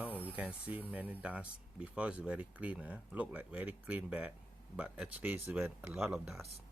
Oh, you can see many dust. Before it's very clean, look like very clean bed, but actually it's when a lot of dust.